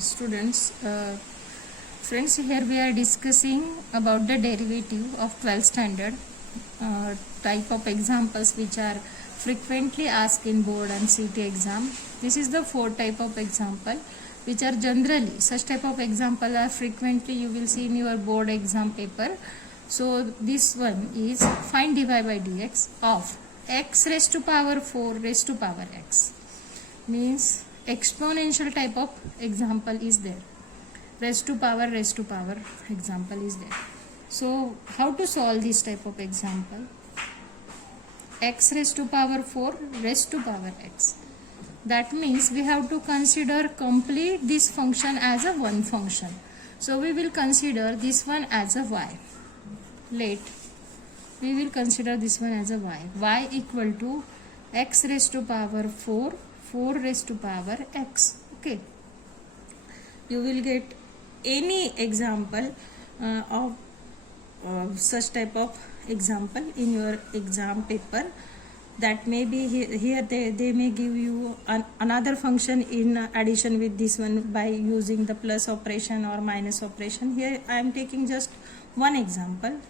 Students, friends, here we are discussing about the derivative of 12th standard, type of examples which are frequently asked in board and CT exam. This is the four type of example which are generally, such type of example are frequently you will see in your board exam paper. So this one is find dy by dx of x raised to power 4 raised to power x, means exponential type of example is there, raised to power example is there. So how to solve this type of example? X raised to power 4 raised to power x, that means we have to consider complete this function as a one function. So we will consider this one as a y. We will consider this one as a y equal to x raised to power 4 raised to power x. Okay, you will get any example of such type of example in your exam paper. That may be here they may give you another function in addition with this one by using the plus operation or minus operation. Here I am taking just one example,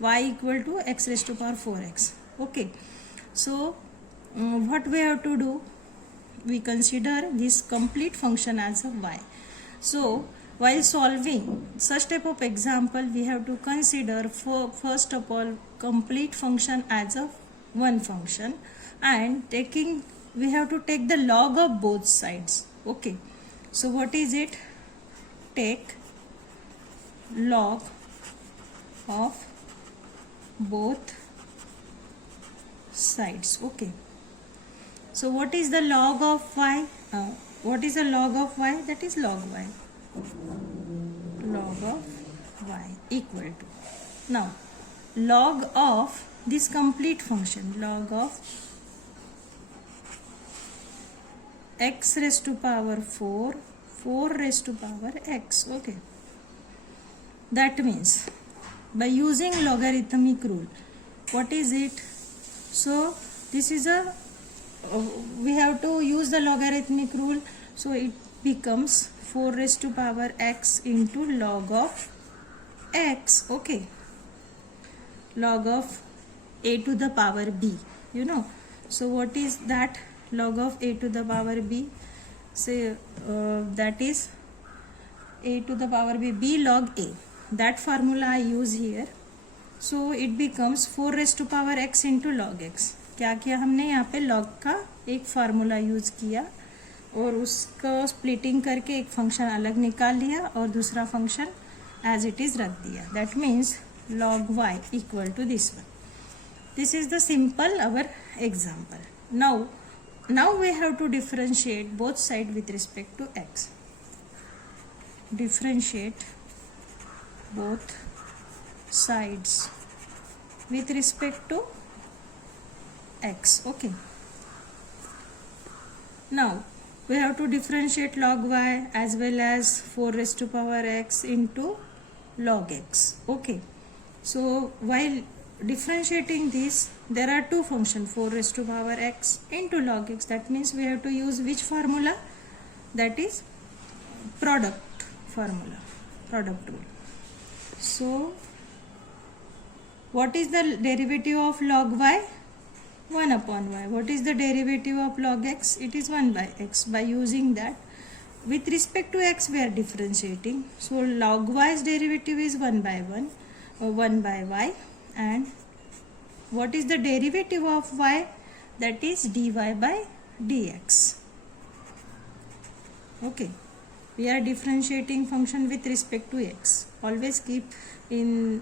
y equal to x raised to power 4x. Okay, so what we have to do, we consider this complete function as a y. So while solving such type of example, we have to consider first of all complete function as a one function, and we have to take the log of both sides. Okay, so what is it? Take log of both sides. Okay, so what is the log of y? What is the log of y? That is log y. Log of y equal to, now log of this complete function, log of x raised to power 4 raised to power x. Okay, that means by using logarithmic rule, what is it? So this is a we have to use the logarithmic rule, so it becomes 4 raised to power x into log of x. Okay, log of a to the power b, you know. So what is that? Log of a to the power b, say that is a to the power b log a. That formula I use here. So it becomes 4 raised to power x into log x. क्या किया हमने यहाँ पे log का एक formula use किया और उसको स्प्लिटिंग करके एक फंक्शन अलग निकाल लिया और दूसरा फंक्शन एज इट इज रख दिया. That means log y equal to this one. This is the simple our example. Now we have to differentiate both sides with respect to x. Differentiate both sides with respect to x. Okay, now we have to differentiate log y as well as 4 raised to power x into log x. Okay, so while differentiating this, there are two functions, 4 raised to power x into log x. That means we have to use which formula? That is product formula, product rule. So what is the derivative of log y? 1 upon y. What is the derivative of log x? It is 1 by x. By using that, with respect to x we are differentiating. So log y's derivative is 1 by 1 or 1 by y. And what is the derivative of y? That is dy by dx. Okay, we are differentiating function with respect to x. Always keep in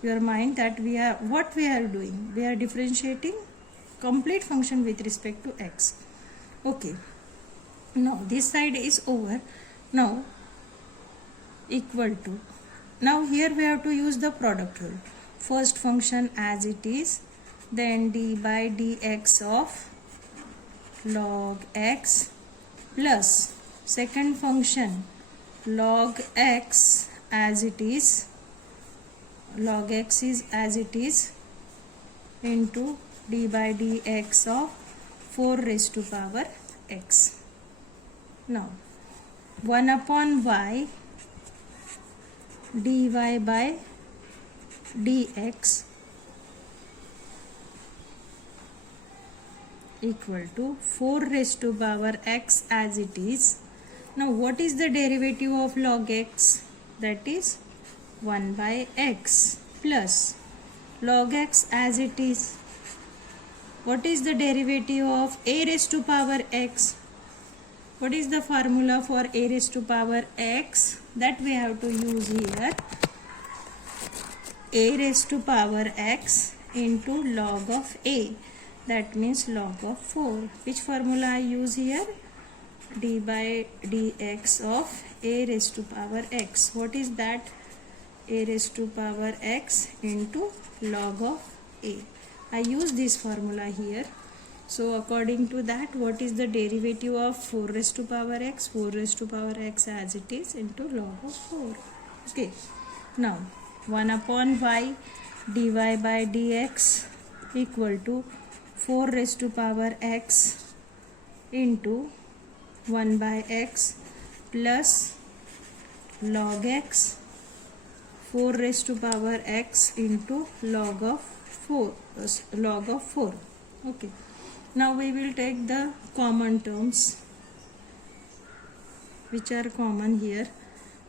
your mind that we are doing. We are differentiating complete function with respect to x. Okay, now this side is over. Now equal to, now here we have to use the product rule. First function as it is, then d by dx of log x plus second function log x as it is, log x is as it is, into d by dx of 4 raised to power x. Now 1 upon y dy by dx equal to 4 raised to power x as it is. Now what is the derivative of log x? That is 1 by x plus log x as it is. What is the derivative of a raised to power x? What is the formula for a raised to power x? That we have to use here. A raised to power x into log of a. That means log of 4. Which formula I use here? D by dx of a raised to power x. What is that? A raised to power x into log of a. I use this formula here. So according to that, what is the derivative of 4 raised to power x? 4 raised to power x as it is into log of 4. Okay. Now 1 upon y dy by dx equal to 4 raised to power x into 1 by x plus log x 4 raised to power x into log of 4. Okay. Now we will take the common terms which are common here.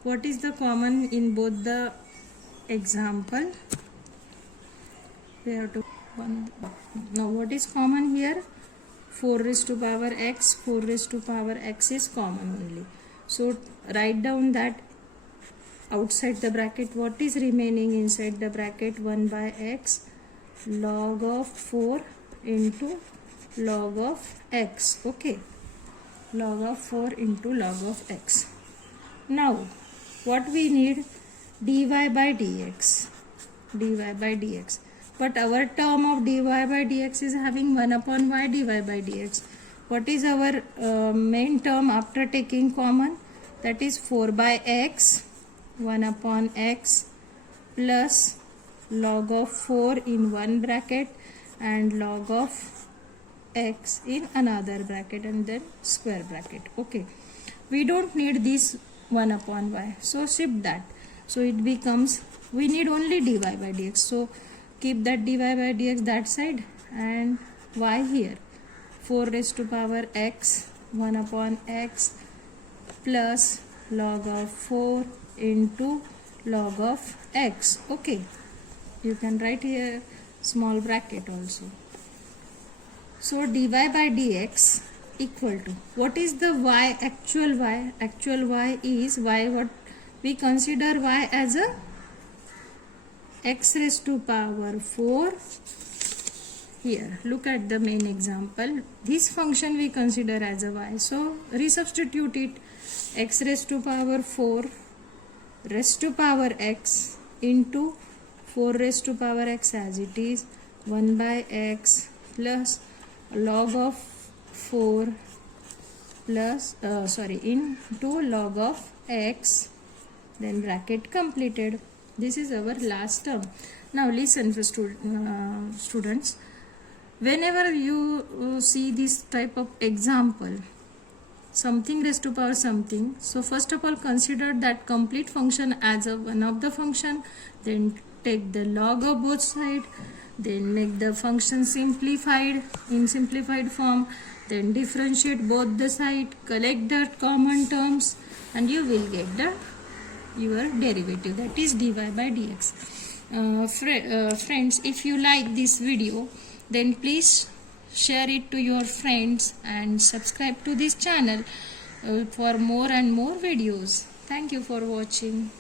What is the common in both the example? We have to now what is common here? 4 raised to power x, 4 raised to power x is common only. So write down that outside the bracket what is remaining inside the bracket. 1 by x log of 4 into log of x. Okay, log of 4 into log of x. Now what we need? Dy by dx. But our term of dy by dx is having 1 upon y dy by dx. What is our main term after taking common? That is 4 by x 1 upon x plus log of 4 in one bracket and log of x in another bracket and then square bracket. Okay, we don't need this 1 upon y, so shift that. So it becomes, we need only dy by dx. So keep that dy by dx that side and y here. 4 raised to power x 1 upon x plus log of 4 into log of x. Okay, you can write here small bracket also. So dy by dx equal to, what is the y, actual y? Actual y is y, what we consider y as a x raised to power 4. Here look at the main example. This function we consider as a y, so resubstitute it. X raised to power 4 raised to power x into 4 raised to power x as it is, 1 by x plus log of 4 plus into log of x, then bracket completed. This is our last term. Now listen for students, whenever you see this type of example, something raised to power something, so first of all consider that complete function as a one of the function, then take the log of both sides, then make the function simplified in simplified form, then differentiate both the side, collect the common terms, and you will get the your derivative, that is dy by dx. Friends, if you like this video, then please share it to your friends and subscribe to this channel for more and more videos. Thank you for watching.